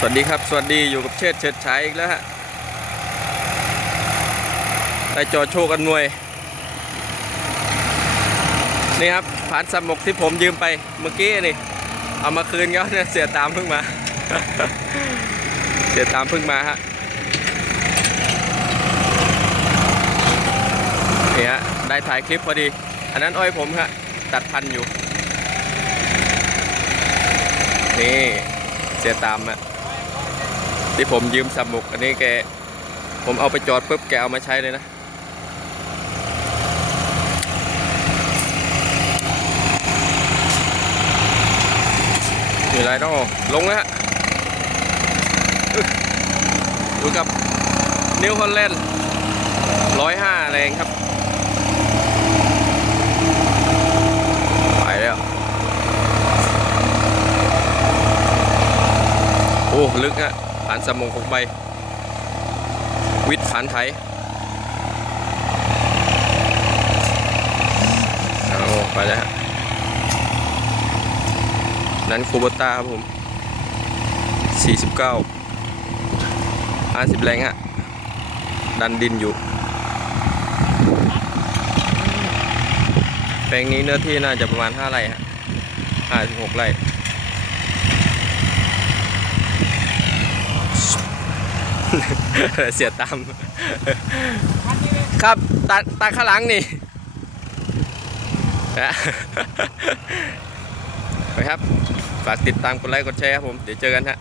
สวัสดีครับ สวัสดีอยู่กับเชิดเชิดชัยอีกแล้วฮะได้จอโชคกันหน่วย นี่ครับผ่านสมกที่ผมยืมไปเมื่อกี้นี่ เอามาคืนเขาเนี่ยเสียตามเพิ่งมา เสียตามเพิ่งมาฮะนี่ฮะได้ถ่ายคลิปพอดี อันนั้นอ้อยผมฮะตัดพันอยู่ นี่เสียตามอะ ที่ผมยืมสมุกอันนี้แก ผมเอาไปจอดปุ๊บแกเอามาใช้เลยนะ มีอะไรต้องลงนะฮะดูกับนิวฮอลแลนด์ร้อยห้าแรงครับ ไปแล้ว โอ้ ลึกฮะ ผ่านสมองหกใบ วิทย์ผ่านไทยเอาไปแล้วนั้นคูโบต้าครับผม 49 50 แรงฮะ ดันดินอยู่ แปลงนี้เนื้อที่น่าจะประมาณ 5 ไร่ฮะ 56 ไร่ เสียตามครับตาตาข้างหลังนี่นะไปครับ ฝากติดตามกดไลค์กดแชร์ครับผม เดี๋ยวเจอกันฮะ